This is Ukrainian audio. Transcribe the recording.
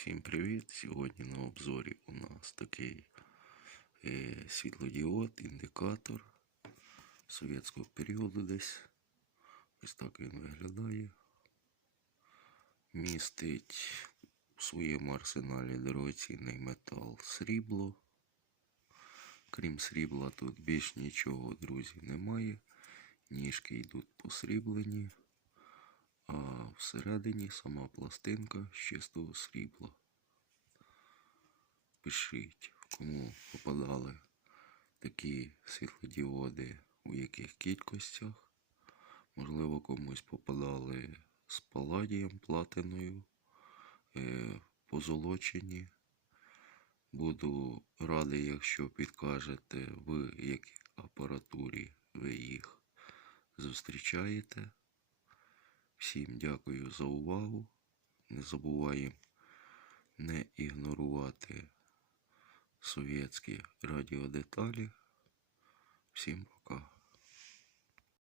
Всім привіт! Сьогодні на обзорі у нас такий е, світлодіод, індикатор совєтського періоду десь. Ось так він виглядає. Містить у своєму арсеналі дорогоцінний метал срібло. Крім срібла, тут більш нічого, друзі, немає. Ніжки йдуть посріблені, а всередині сама пластинка з чистого срібла. Пишіть, кому попадали такі світлодіоди, у яких кількостях. Можливо, комусь попадали з паладієм, платиною, е, позолочені. Буду радий, якщо підкажете, в якій апаратурі ви їх зустрічаєте. Всім дякую за увагу. Не забуваємо не ігнорувати совєтські радіодеталі. Всім